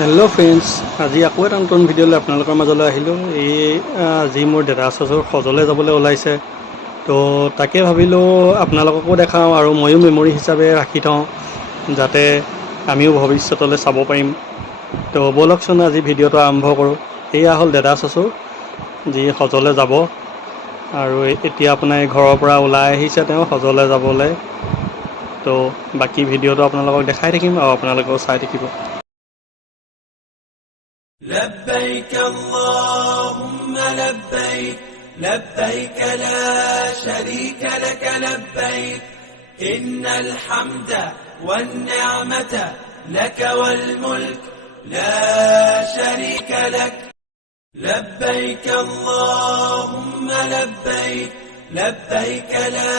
Hello' friends, আজি আকৌ এটা নতুন ভিডিঅ'লৈ আপোনালোকৰ মাজলৈ আহিলোঁ। আজি মোৰ দাদা চচৰ সজলৈ যাবলৈ ওলাইছে, তো তাকে ভাবিলোঁ আপোনালোককো দেখাওঁ আৰু ময়ো মেমৰি হিচাপে ৰাখি থওঁ, যাতে আমিও ভৱিষ্যতলৈ চাব পাৰিম। তো ব'লকচোন আজি ভিডিঅ'টো আৰম্ভ কৰোঁ। এয়া হ'ল দাদা চচুৰ, যি সজলৈ যাব, আৰু এতিয়া আপোনাৰ ঘৰৰ পৰা ওলাই আহিছে তেওঁ সজলৈ যাবলৈ। তো বাকী ভিডিঅ'টো আপোনালোকক দেখাই থাকিম আৰু আপোনালোকেও চাই থাকিব। لبيك اللهم لبيك لبيك لا شريك لك لبيك إن الحمد والنعمة لك والملك لا شريك لك لبيك اللهم لبيك لبيك لا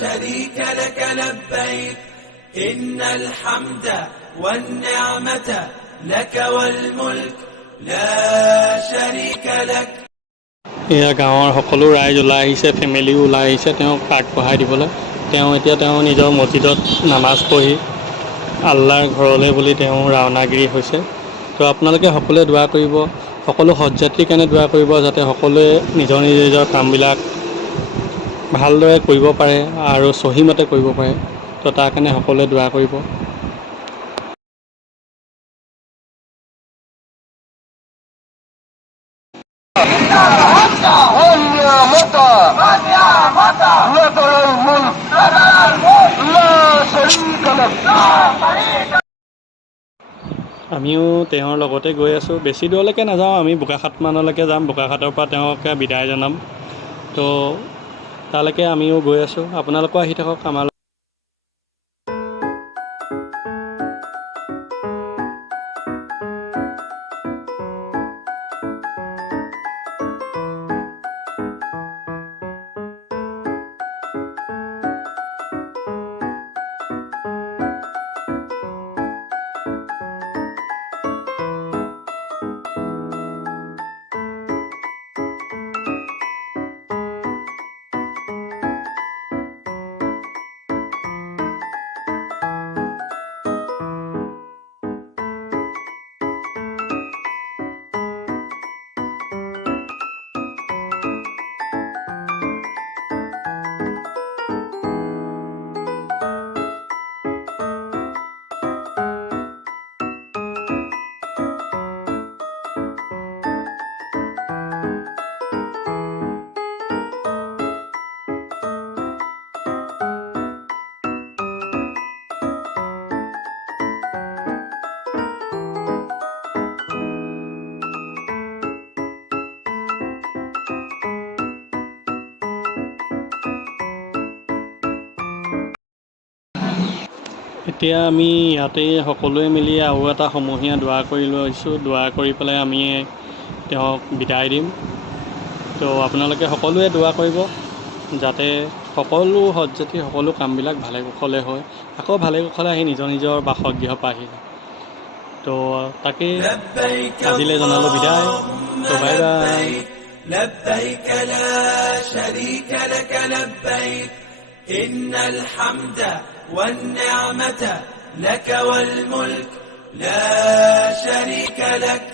شريك لك لبيك إن الحمد والنعمة لك والملك لا شريك لك। এয়া গাঁৱৰ সকলো ৰাইজ ওলাই আহিছে, ফেমিলিও ওলাই আহিছে তেওঁক আগবঢ়াই দিবলৈ। তেওঁ নিজৰ মছজিদত নামাজ পঢ়ি আল্লাৰ ঘৰলৈ বুলি তেওঁ ৰাওনাগিৰি হৈছে। তো আপোনালোকে সকলোৱে দোৱা কৰিব, সকলো হজযাত্ৰীৰ কাৰণে দোৱা কৰিব, যাতে সকলোৱে নিজৰ নিজৰ কামবিলাক ভালদৰে কৰিব পাৰে আৰু চহীমতে কৰিব পাৰে। তো তাৰ কাৰণে সকলোৱে দোৱা কৰিব। আমিও তেওঁৰ লগতে গৈ আছোঁ। বেছি দূৰলৈকে নাযাওঁ, আমি বোকাখাতমানলৈকে যাম। বোকাখাতৰ পৰা তেওঁক বিদায় জনাম। তো তালৈকে আমিও গৈ আছোঁ, আপোনালোকেও আহি থাকক আমাৰ। এতিয়া আমি ইয়াতে সকলোৱে মিলি আৰু এটা সমূহীয়া দোৱা কৰি লৈছোঁ। দোৱা কৰি পেলাই আমি তেওঁক বিদায় দিম। তো আপোনালোকে সকলোৱে দোৱা কৰিব, যাতে সকলো হজযাত্ৰী সকলো কামবিলাক ভালে কুশলে হয়, আকৌ ভালে কুশলে আহি নিজৰ নিজৰ বাসগৃহ পাহি। তো তাকেই আজিলৈ জনালোঁ বিদায়। তো বাই বাই। لبيك لا شريك لك لبيك إن الحمد والنعمة لك والملك لا شريك لك.